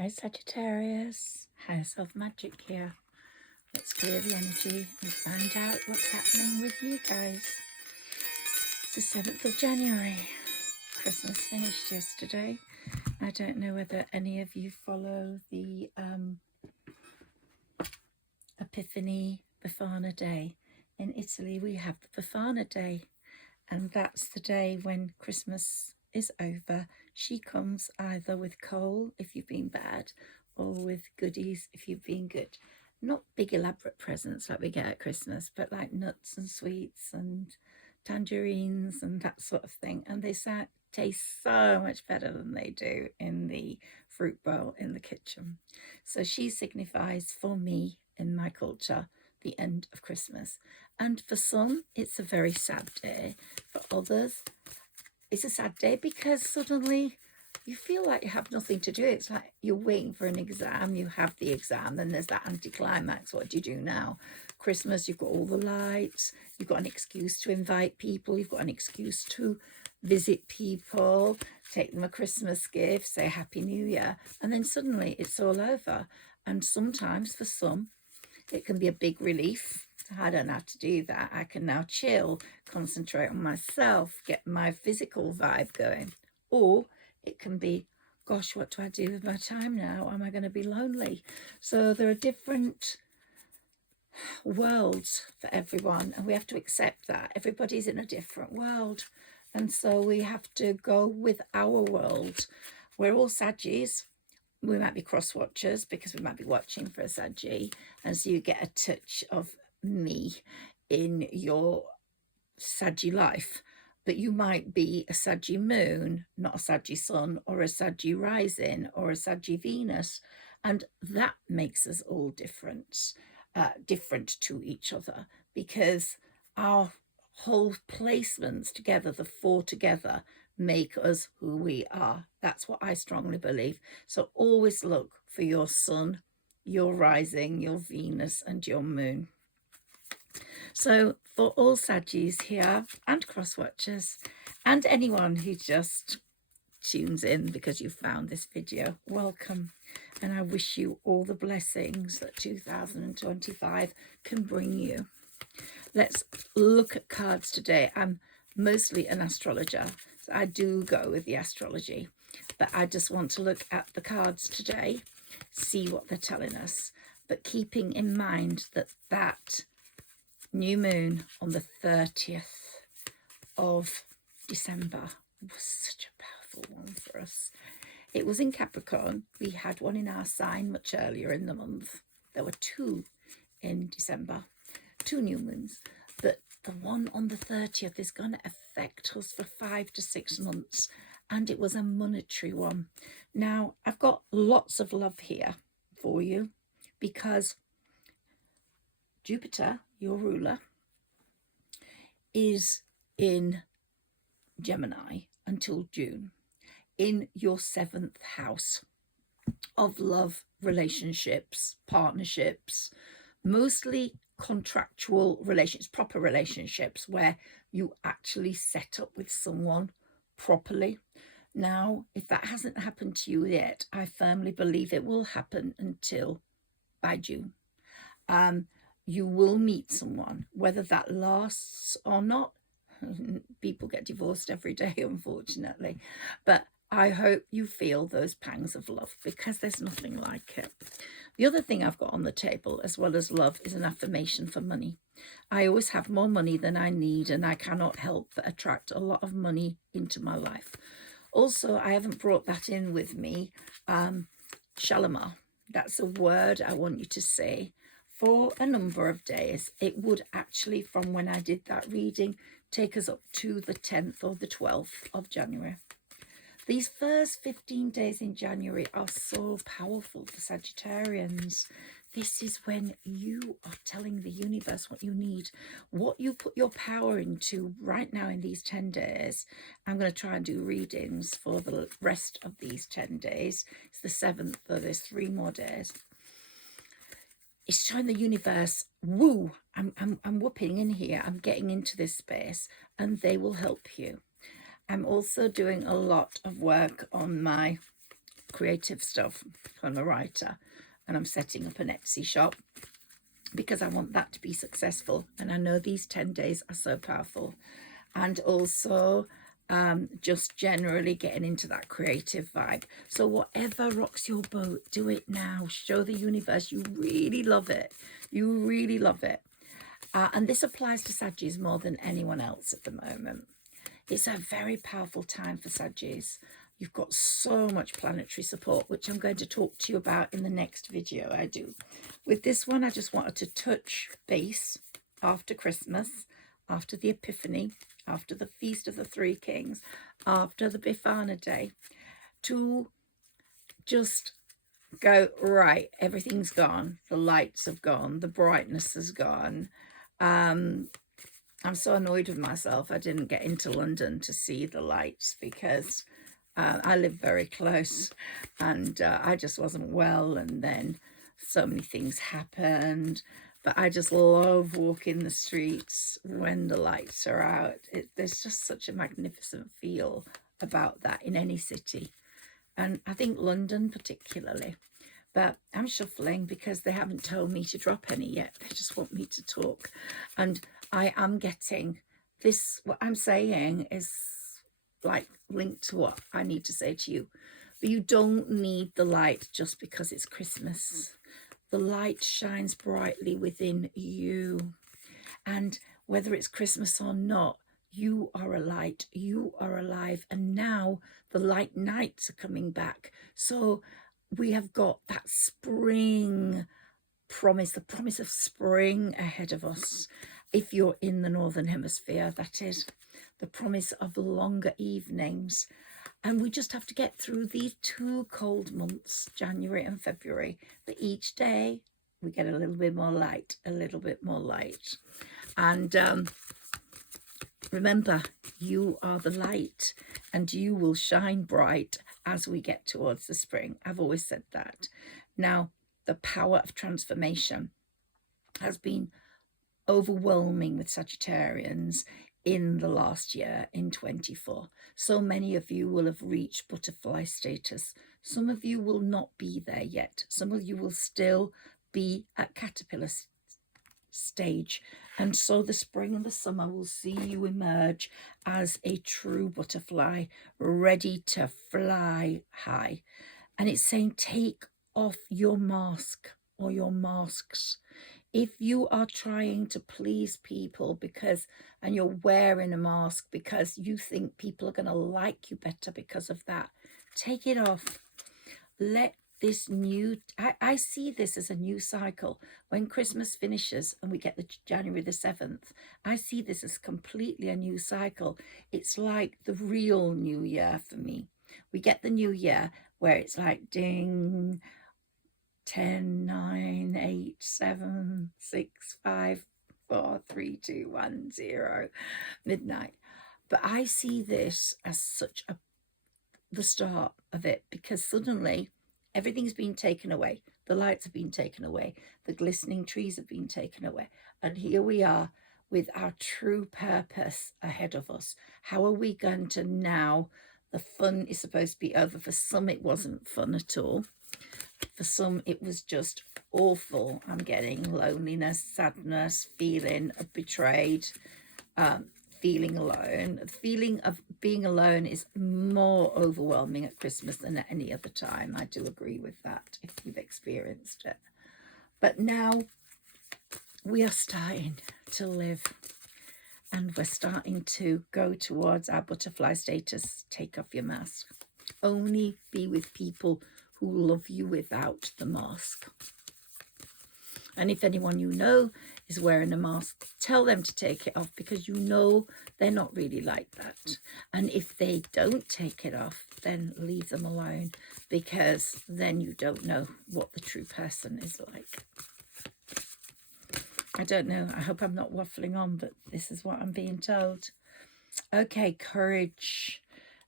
Hi Sagittarius, Higherself magic here. Let's clear the energy and find out what's happening with you guys. It's the 7th of January. Christmas finished yesterday. I don't know whether any of you follow the Epiphany Befana Day. In Italy we have the Befana Day, and that's the day when Christmas is over. She comes either with coal if you've been bad, or with goodies if you've been good. Not big elaborate presents like we get at Christmas, but like nuts and sweets and tangerines and that sort of thing. And they taste so much better than they do in the fruit bowl in the kitchen. So she signifies, for me in my culture, the end of Christmas. And for some, it's a very sad day. For others, it's a sad day because suddenly you feel like you have nothing to do. It's like you're waiting for an exam, you have the exam, then there's that anticlimax. What do you do now? Christmas, you've got all the lights, you've got an excuse to invite people, you've got an excuse to visit people, take them a Christmas gift, say Happy New Year, and then suddenly it's all over. And sometimes for some, it can be a big relief. I don't have to do that. I can now chill, concentrate on myself, get my physical vibe going. Or it can be, gosh, what do I do with my time now? Am I going to be lonely? So there are different worlds for everyone, and we have to accept that. Everybody's in a different world. And so we have to go with our world. We're all Saggis. We might be cross watchers because we might be watching for a Saggi, and so you get a touch of me in your Saggi life, but you might be a Saggi moon, not a Saggi sun, or a Saggi rising, or a Saggi Venus, and that makes us all different to each other, because our whole placements together, the four together, make us who we are. That's what I strongly believe. So always look for your sun, your rising, your Venus, and your moon. So for all Saggis here, and cross watchers, and anyone who just tunes in because you found this video, welcome. And I wish you all the blessings that 2025 can bring you. Let's look at cards today. I'm mostly an astrologer, so I do go with the astrology, but I just want to look at the cards today, see what they're telling us, but keeping in mind that that new moon on the 30th of December was such a powerful one for us. It was in Capricorn. We had one in our sign much earlier in the month. There were two in December, two new moons, but the one on the 30th is going to affect us for 5 to 6 months, and it was a monetary one. Now, I've got lots of love here for you because Jupiter, your ruler, is in Gemini until June, in your 7th house of love, relationships, partnerships, mostly contractual relations, proper relationships where you actually set up with someone properly. Now, if that hasn't happened to you yet, I firmly believe it will happen until by June. You will meet someone, whether that lasts or not. People get divorced every day, unfortunately, but I hope you feel those pangs of love, because there's nothing like it. The other thing I've got on the table, as well as love, is an affirmation for money. I always have more money than I need, and I cannot help but attract a lot of money into my life. Also, I haven't brought that in with me. Shalimar, that's a word I want you to say for a number of days. It would actually, from when I did that reading, take us up to the 10th or the 12th of January. These first 15 days in January are so powerful for Sagittarians. This is when you are telling the universe what you need, what you put your power into right now in these 10 days. I'm going to try and do readings for the rest of these 10 days. It's the 7th, so there's 3 more days. It's showing the universe, woo, I'm whooping in here, I'm getting into this space, and they will help you. I'm also doing a lot of work on my creative stuff. I'm a writer and I'm setting up an Etsy shop because I want that to be successful. And I know these 10 days are so powerful. And also just generally getting into that creative vibe. So whatever rocks your boat, do it now. Show the universe you really love it. You really love it. And this applies to Saggis more than anyone else at the moment. It's a very powerful time for Saggis. You've got so much planetary support, which I'm going to talk to you about in the next video I do. With this one, I just wanted to touch base after Christmas, after the Epiphany, after the Feast of the Three Kings, after the Befana Day, to just go, right, everything's gone. The lights have gone. The brightness has gone. I'm so annoyed with myself I didn't get into London to see the lights because I live very close and I just wasn't well, and then so many things happened. But I just love walking the streets when the lights are out. There's just such a magnificent feel about that in any city. And I think London particularly. But I'm shuffling because they haven't told me to drop any yet. They just want me to talk. And I am getting this, what I'm saying is like linked to what I need to say to you. But you don't need the light just because it's Christmas. The light shines brightly within you. And whether it's Christmas or not, you are a light, you are alive. And now the light nights are coming back. So we have got that spring promise, the promise of spring ahead of us. If you're in the Northern Hemisphere, that is the promise of longer evenings. And we just have to get through these 2 cold months, January and February. But each day we get a little bit more light, a little bit more light. And remember, you are the light and you will shine bright as we get towards the spring. I've always said that. Now, the power of transformation has been overwhelming with Sagittarians in the last year, in 24. So many of you will have reached butterfly status. Some of you will not be there yet. Some of you will still be at caterpillar stage. And so the spring and the summer will see you emerge as a true butterfly, ready to fly high. And it's saying, take off your mask or your masks. If you are trying to please people and you're wearing a mask because you think people are going to like you better because of that, take it off. Let this new, I see this as a new cycle. When Christmas finishes and we get the January the 7th, I see this as completely a new cycle. It's like the real new year for me. We get the new year where it's like ding, 10, 9, 8, 7, 6, 5, 4, 3, 2, 1, 0, midnight. But I see this as such the start of it, because suddenly everything's been taken away. The lights have been taken away. The glistening trees have been taken away. And here we are with our true purpose ahead of us. How are we going to now? The fun is supposed to be over. For some, it wasn't fun at all. For some, it was just awful. I'm getting loneliness, sadness, feeling betrayed, feeling alone. The feeling of being alone is more overwhelming at Christmas than at any other time. I do agree with that if you've experienced it. But now we are starting to live, and we're starting to go towards our butterfly status. Take off your mask. Only be with people who love you without the mask. And if anyone you know is wearing a mask, tell them to take it off, because you know they're not really like that. And if they don't take it off, then leave them alone, because then you don't know what the true person is like. I don't know. I hope I'm not waffling on, but this is what I'm being told. Okay, courage.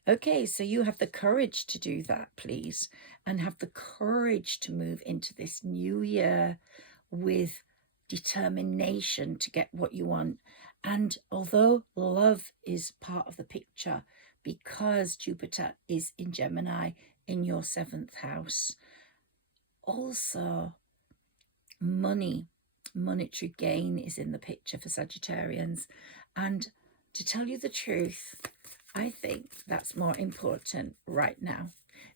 Okay, so you have the courage to do that, please, and have the courage to move into this new year with determination to get what you want. And although love is part of the picture, because Jupiter is in Gemini, in your 7th house. Also, monetary gain is in the picture for Sagittarians. And to tell you the truth, I think that's more important right now,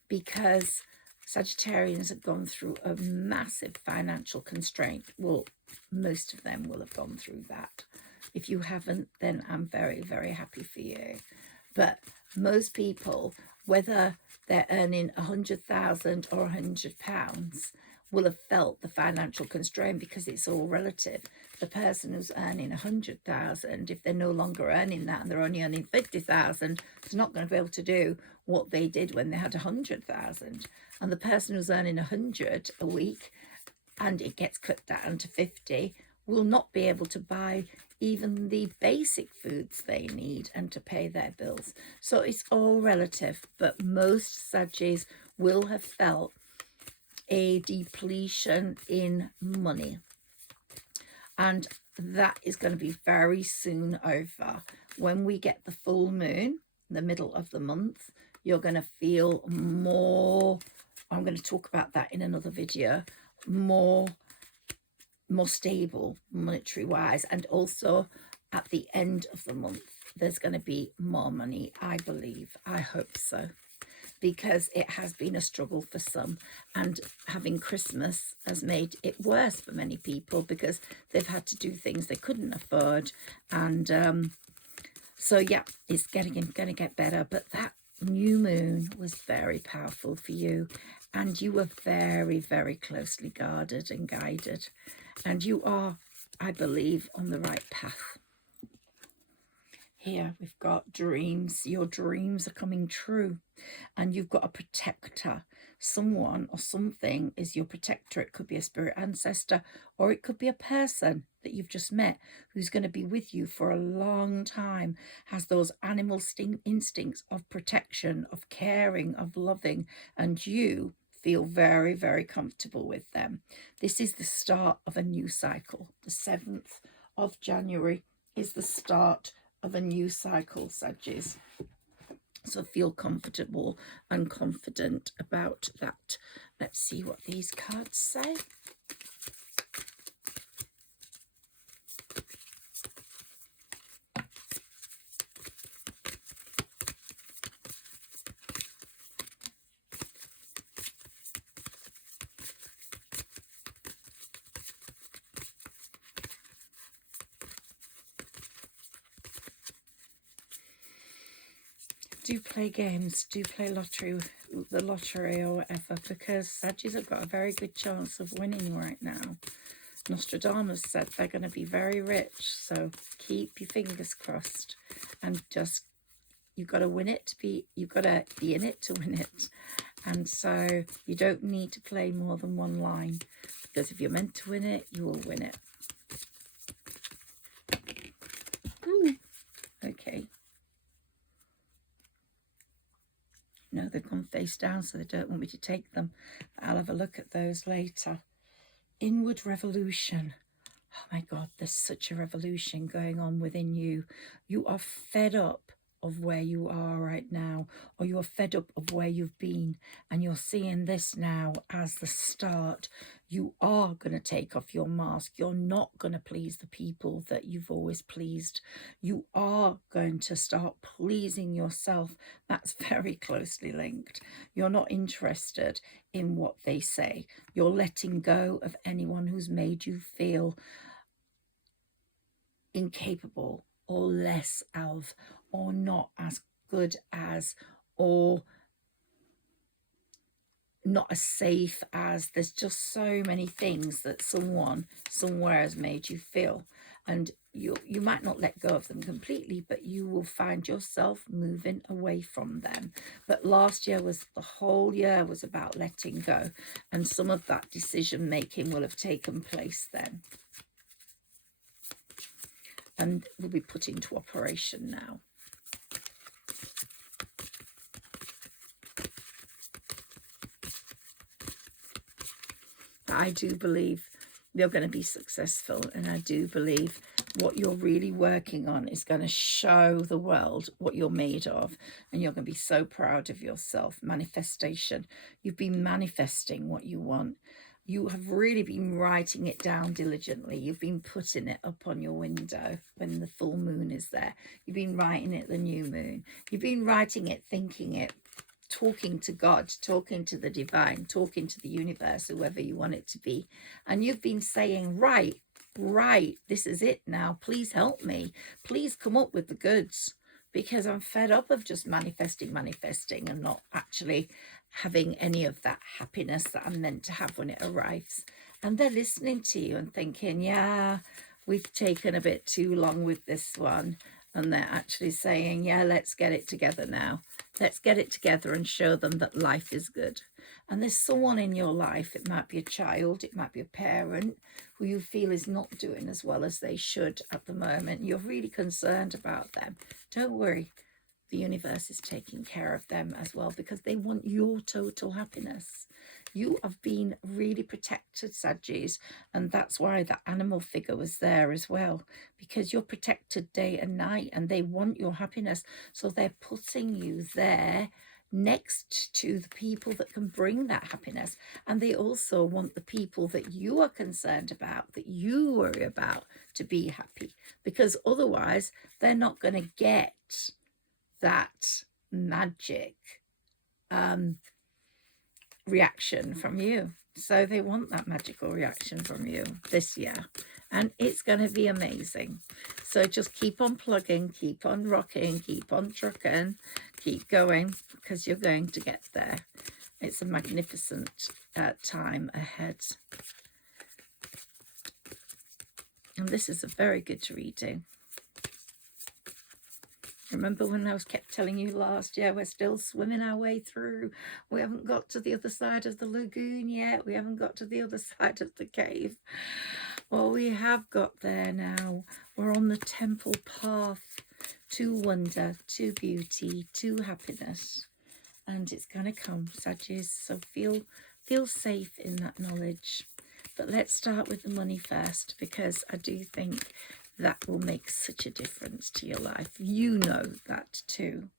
because Sagittarians have gone through a massive financial constraint. Well, most of them will have gone through that. If you haven't, then I'm very, very happy for you. But most people, whether they're earning 100,000 or £100, will have felt the financial constraint, because it's all relative. The person who's earning 100,000, if they're no longer earning that and they're only earning 50,000, is not going to be able to do what they did when they had 100,000. And the person who's earning 100 a week and it gets cut down to 50 will not be able to buy even the basic foods they need and to pay their bills. So it's all relative, but most Saggies will have felt a depletion in money, and that is going to be very soon over. When we get the full moon in the middle of the month, you're going to feel more, I'm going to talk about that in another video, more stable monetary wise. And also at the end of the month there's going to be more money, I believe. I hope so, because it has been a struggle for some, and having Christmas has made it worse for many people because they've had to do things they couldn't afford. And so yeah, it's going to get better. But that new moon was very powerful for you, and you were very, very closely guarded and guided, and you are, I believe, on the right path. Here we've got dreams. Your dreams are coming true, and you've got a protector. Someone or something is your protector. It could be a spirit ancestor, or it could be a person that you've just met who's going to be with you for a long time, has those animal instincts of protection, of caring, of loving, and you feel very, very comfortable with them. This is the start of a new cycle. The 7th of January is the start of a new cycle, Saggies. So feel comfortable and confident about that. Let's see what these cards say. Do play games, do play the lottery or whatever, because Saggies have got a very good chance of winning right now. Nostradamus said they're going to be very rich, so keep your fingers crossed, and just, you've got to win it to be, you've got to be in it to win it. And so you don't need to play more than one line, because if you're meant to win it, you will win it. Okay. No, they've gone face down, so they don't want me to take them. I'll have a look at those later. Inward revolution. Oh my God, there's such a revolution going on within you. You are fed up of where you are right now, or you're fed up of where you've been, and you're seeing this now as the start. You are going to take off your mask. You're not going to please the people that you've always pleased. You are going to start pleasing yourself. That's very closely linked. You're not interested in what they say. You're letting go of anyone who's made you feel incapable or less of, or not as good as, or not as safe as. There's just so many things that someone somewhere has made you feel, and you might not let go of them completely, but you will find yourself moving away from them. But last year was, the whole year was about letting go, and some of that decision making will have taken place then, and will be put into operation now. I do believe you're going to be successful, and I do believe what you're really working on is going to show the world what you're made of, and you're going to be so proud of yourself. Manifestation. You've been manifesting what you want. You have really been writing it down diligently. You've been putting it up on your window when the full moon is there. You've been writing it the new moon. You've been writing it, thinking it, talking to God, talking to the divine, talking to the universe, whoever you want it to be. And you've been saying, right, this is it now. Please help me. Please come up with the goods, because I'm fed up of just manifesting and not actually having any of that happiness that I'm meant to have when it arrives. And they're listening to you and thinking, yeah, we've taken a bit too long with this one. And they're actually saying, yeah, let's get it together now. Let's get it together and show them that life is good. And there's someone in your life, it might be a child, it might be a parent, who you feel is not doing as well as they should at the moment. You're really concerned about them. Don't worry. The universe is taking care of them as well, because they want your total happiness. You have been really protected, Saggis, and that's why the animal figure was there as well, because you're protected day and night, and they want your happiness. So they're putting you there next to the people that can bring that happiness, and they also want the people that you are concerned about, that you worry about, to be happy, because otherwise they're not going to get that magic reaction from you. So they want that magical reaction from you this year, and it's going to be amazing. So just keep on plugging, keep on rocking, keep on trucking, keep going, because you're going to get there. It's a magnificent time ahead. And this is a very good reading. Remember when I kept telling you last year, we're still swimming our way through. We haven't got to the other side of the lagoon yet. We haven't got to the other side of the cave. Well, we have got there now. We're on the temple path to wonder, to beauty, to happiness. And it's going to come, Saggis. So feel safe in that knowledge. But let's start with the money first, because I do think that will make such a difference to your life. You know that too.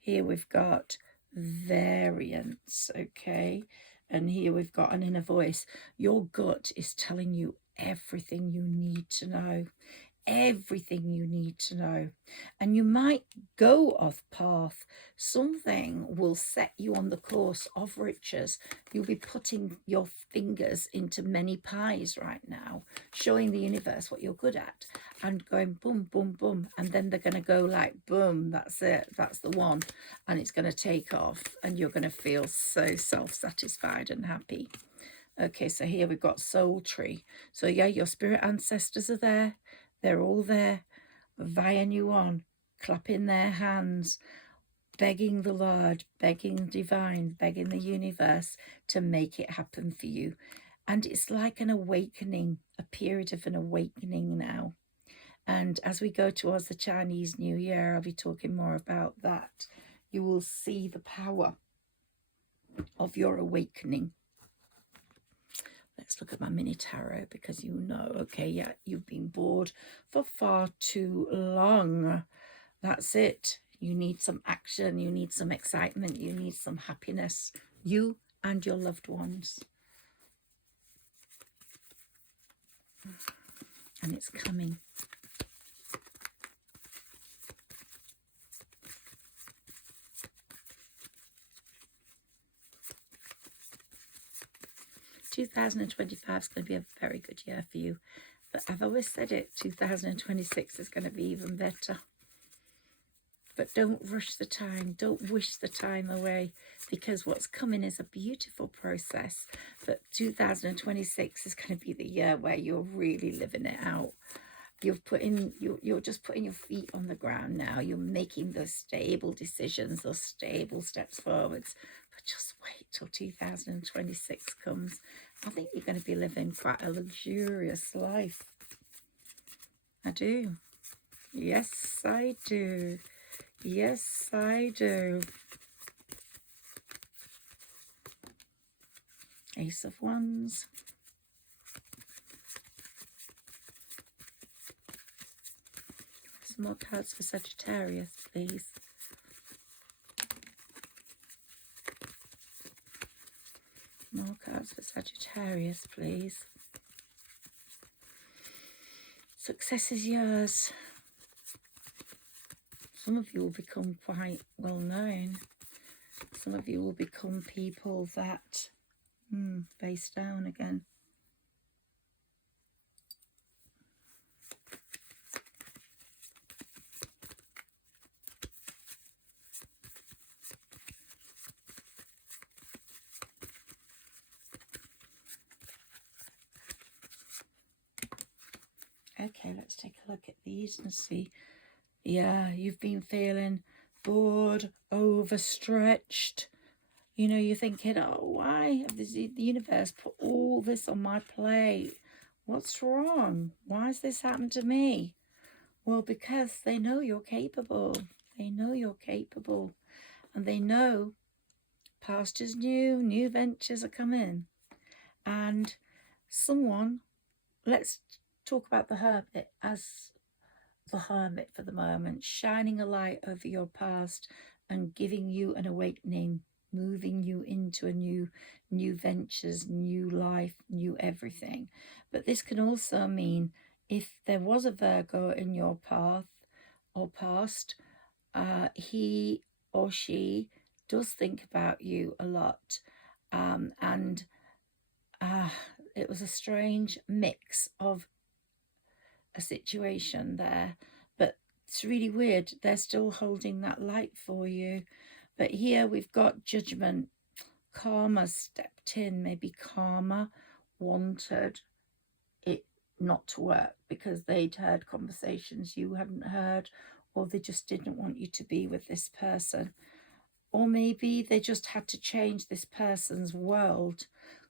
Here we've got variance, okay? And here we've got an inner voice. Your gut is telling you everything you need to know. Everything you need to know. And you might go off path. Something will set you on the course of riches. You'll be putting your fingers into many pies right now, showing the universe what you're good at, and going boom, boom, boom. And then they're going to go like, boom, that's it, that's the one. And it's going to take off, and you're going to feel so self-satisfied and happy. Okay, so here we've got soul tree. So yeah, your spirit ancestors are there. They're all there, vying you on, clapping their hands, begging the Lord, begging divine, begging the universe to make it happen for you. And it's like an awakening, a period of an awakening now. And as we go towards the Chinese New Year, I'll be talking more about that. You will see the power of your awakening. Let's look at my mini tarot, because you know, okay, yeah, you've been bored for far too long. That's it. You need some action. You need some excitement. You need some happiness. You and your loved ones. And it's coming. $2025 is going to be a very good year for you. But I've always said it, 2026 is going to be even better. But don't rush the time. Don't wish the time away, because what's coming is a beautiful process. But 2026 is going to be the year where you're really living it out. You're just putting your feet on the ground now. You're making those stable decisions, those stable steps forwards. But just wait till 2026 comes. I think you're going to be living quite a luxurious life. I do. Yes, I do. Yes, I do. Ace of Wands. some more cards for Sagittarius, please. More cards for Sagittarius, please. Success is yours. Some of you will become quite well known. Some of you will become people that face down again. Okay, let's take a look at these and see. Yeah, you've been feeling bored, overstretched. You know, you're thinking, oh, why has the universe put all this on my plate? What's wrong? Why has this happened to me? Well, because they know you're capable. They know you're capable. And they know past is new, new ventures are coming. And someone, let's talk about the hermit as the hermit for the moment, shining a light over your past and giving you an awakening, moving you into a new ventures, new life, new everything. But this can also mean if there was a Virgo in your path or past, he or she does think about you a lot. And it was a strange mix of a situation there, but it's really weird. They're still holding that light for you. But here we've got judgment. Karma stepped in. Maybe karma wanted it not to work because they'd heard conversations you hadn't heard, or they just didn't want you to be with this person. Or maybe they just had to change this person's world,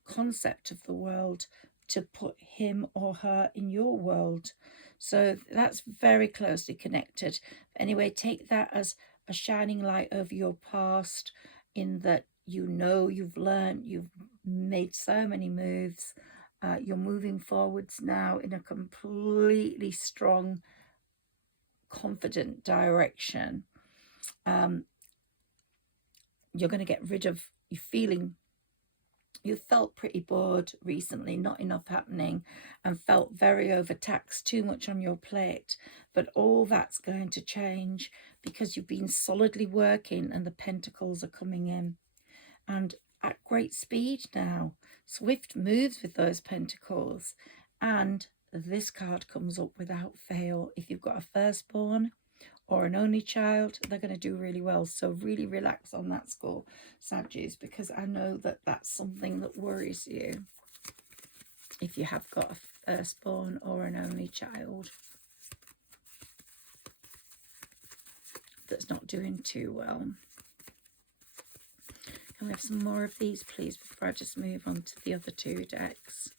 concept of the world, to put him or her in your world. So that's very closely connected. Anyway, take that as a shining light over your past, in that you know you've learned, you've made so many moves. You're moving forwards now in a completely strong, confident direction. You're going to get rid of you feeling. You felt pretty bored recently, not enough happening, and felt very overtaxed, too much on your plate. But all that's going to change because you've been solidly working and the pentacles are coming in. And at great speed now, swift moves with those pentacles. And this card comes up without fail. If you've got a firstborn or an only child, they're going to do really well. So really relax on that score, Saggies, because I know that that's something that worries you if you have got a firstborn or an only child that's not doing too well. Can we have some more of these, please, before I just move on to the other two decks?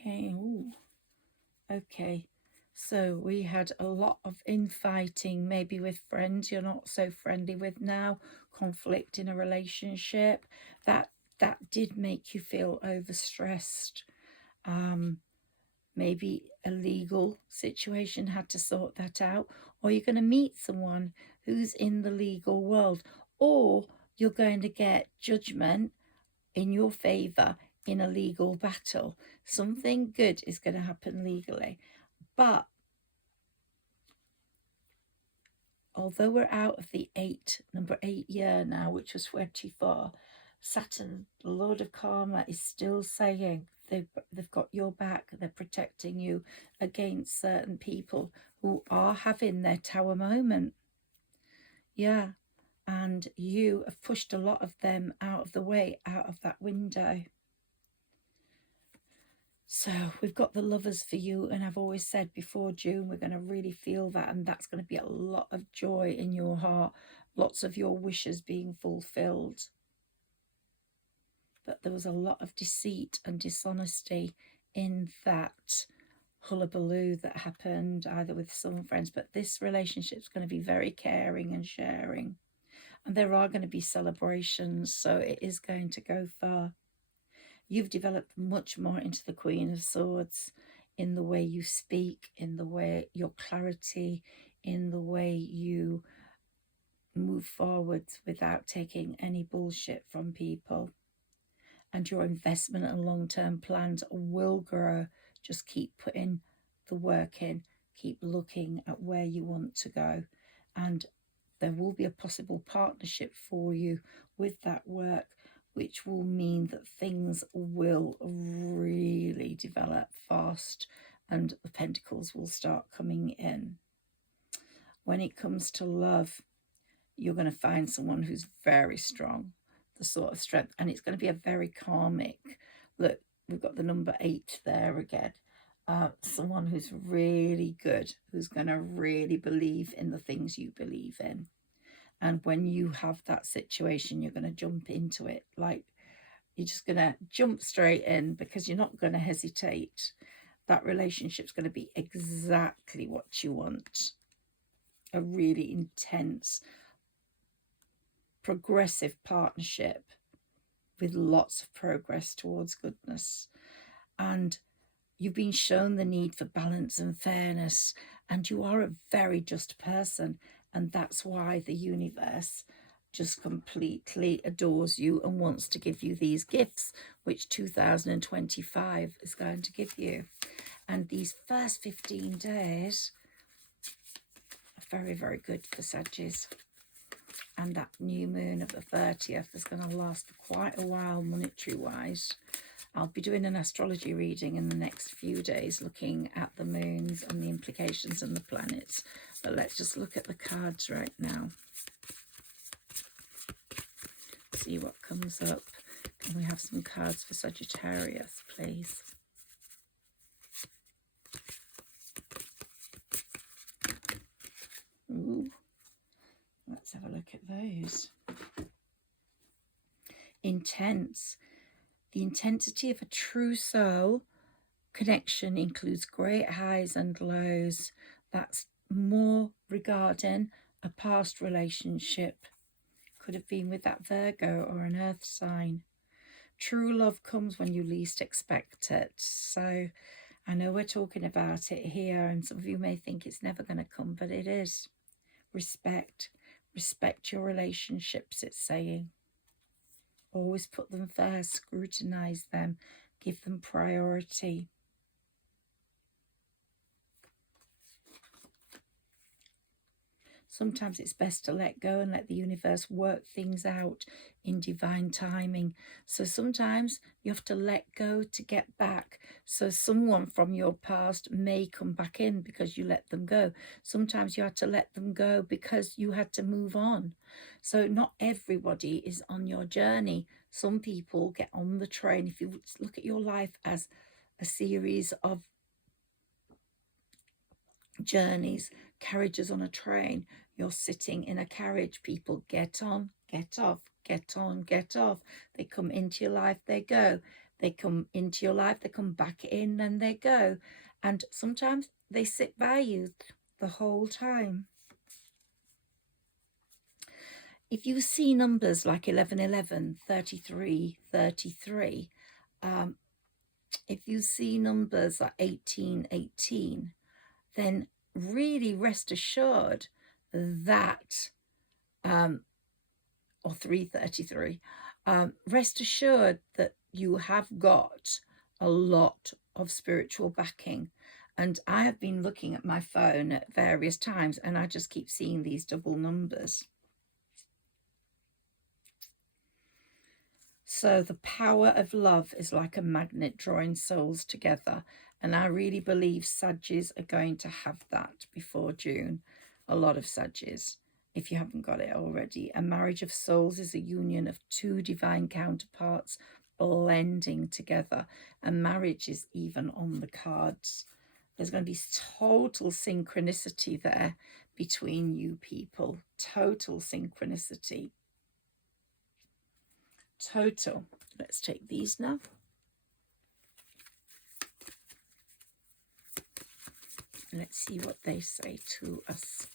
Okay, ooh. Okay, so we had a lot of infighting, maybe with friends you're not so friendly with now, conflict in a relationship. That did make you feel overstressed. Maybe a legal situation had to sort that out, or you're going to meet someone who's in the legal world, or you're going to get judgment in your favor in a legal battle. Something good is going to happen legally. But although we're out of the number 8 year now, which was 24, Saturn, the Lord of Karma, is still saying they've got your back. They're protecting you against certain people who are having their tower moment. Yeah, and you have pushed a lot of them out of the way, out of that window. So we've got the Lovers for you, and I've always said before June we're going to really feel that, and that's going to be a lot of joy in your heart, lots of your wishes being fulfilled. but there was a lot of deceit and dishonesty in that hullabaloo that happened either with some friends. But this relationship is going to be very caring and sharing, and there are going to be celebrations, so it is going to go far. You've developed much more into the Queen of Swords in the way you speak, in the way your clarity, in the way you move forward without taking any bullshit from people. And your investment and long-term plans will grow. Just keep putting the work in, keep looking at where you want to go, and there will be a possible partnership for you with that work, which will mean that things will really develop fast and the pentacles will start coming in. When it comes to love, you're going to find someone who's very strong, the sort of strength, and it's going to be a very karmic. Look, we've got the number 8 there again. Someone who's really good, who's going to really believe in the things you believe in. And when you have that situation, you're going to jump into it. Like, you're just going to jump straight in because you're not going to hesitate. That relationship's going to be exactly what you want. A really intense, progressive partnership with lots of progress towards goodness. And you've been shown the need for balance and fairness, and you are a very just person. And that's why the universe just completely adores you and wants to give you these gifts, which 2025 is going to give you. And these first 15 days are very, very good for Saggis. And that new moon of the 30th is going to last for quite a while monetary-wise. I'll be doing an astrology reading in the next few days, looking at the moons and the implications and the planets. But let's just look at the cards right now. See what comes up. Can we have some cards for Sagittarius, please? Ooh. Let's have a look at those. Intense. The intensity of a true soul connection includes great highs and lows. That's more regarding a past relationship. Could have been with that Virgo or an earth sign. True love comes when you least expect it. So I know we're talking about it here, and some of you may think it's never going to come, but it is. Respect. Respect your relationships, it's saying. Always put them first, scrutinize them, give them priority. Sometimes it's best to let go and let the universe work things out in divine timing. So sometimes you have to let go to get back. So someone from your past may come back in because you let them go. Sometimes you had to let them go because you had to move on. So not everybody is on your journey. Some people get on the train. If you look at your life as a series of journeys, carriages on a train, you're sitting in a carriage. People get on, get off, get on, get off. They come into your life, they go. They come into your life, they come back in, and they go. And sometimes they sit by you the whole time. If you see numbers like 1111, 33, 33, if you see numbers like 1818, then really rest assured that, or 333, rest assured that you have got a lot of spiritual backing. And I have been looking at my phone at various times, and I just keep seeing these double numbers. So the power of love is like a magnet drawing souls together. And I really believe Saggis are going to have that before June. A lot of Saggis, if you haven't got it already. A marriage of souls is a union of two divine counterparts blending together. And marriage is even on the cards. There's going to be total synchronicity there between you people. Total synchronicity. Total. Let's take these now. Let's see what they say to us.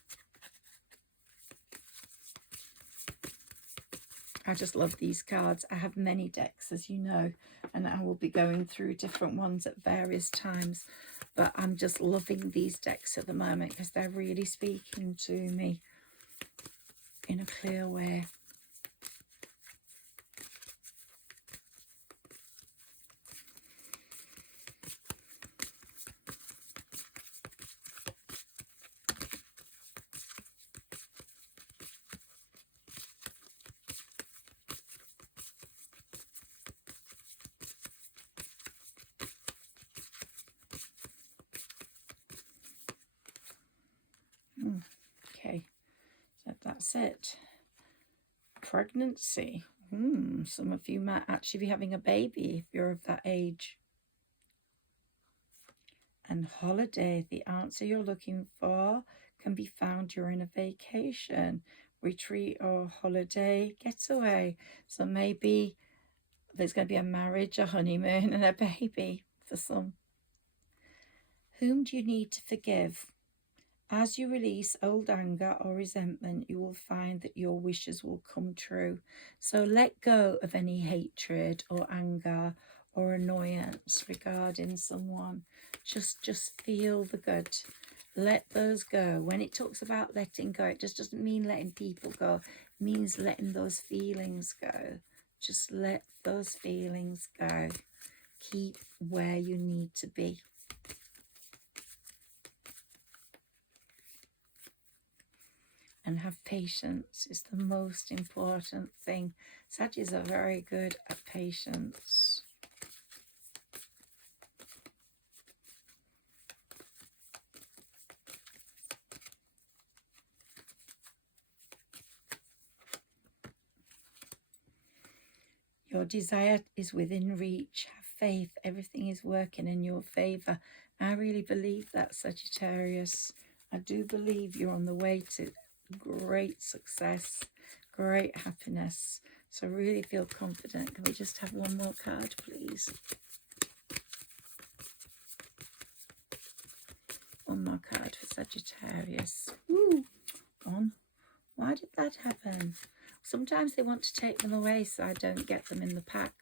I just love these cards. I have many decks, as you know, and I will be going through different ones at various times. But I'm just loving these decks at the moment because they're really speaking to me in a clear way. Okay, so that's it. Pregnancy. Some of you might actually be having a baby if you're of that age. And holiday, the answer you're looking for can be found during a vacation, retreat, or holiday getaway. So maybe there's going to be a marriage, a honeymoon, and a baby for some. Whom do you need to forgive? As you release old anger or resentment, you will find that your wishes will come true. So let go of any hatred or anger or annoyance regarding someone. Just feel the good. Let those go. When it talks about letting go, it just doesn't mean letting people go. It means letting those feelings go. Just let those feelings go. Keep where you need to be. And have patience is the most important thing. Saggis are very good at patience. Your desire is within reach. Have faith. Everything is working in your favor. I really believe that, Sagittarius. I do believe you're on the way to great success, great happiness. So really feel confident. Can we just have one more card, please? One more card for Sagittarius. Ooh, gone. Why did that happen? Sometimes they want to take them away so I don't get them in the pack.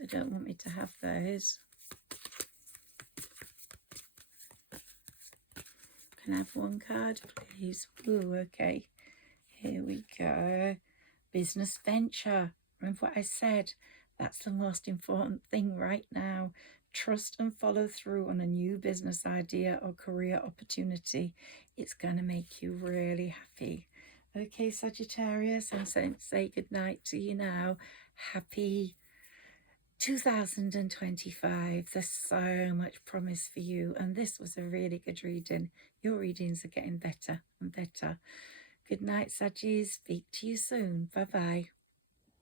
They don't want me to have those. Can I have one card, please? Ooh, okay. Here we go. Business venture. Remember what I said? That's the most important thing right now. Trust and follow through on a new business idea or career opportunity. It's going to make you really happy. Okay, Sagittarius, I'm saying say goodnight to you now. Happy 2025. There's so much promise for you, and this was a really good reading. Your readings are getting better and better. Good night, Saggis. Speak to you soon. Bye bye.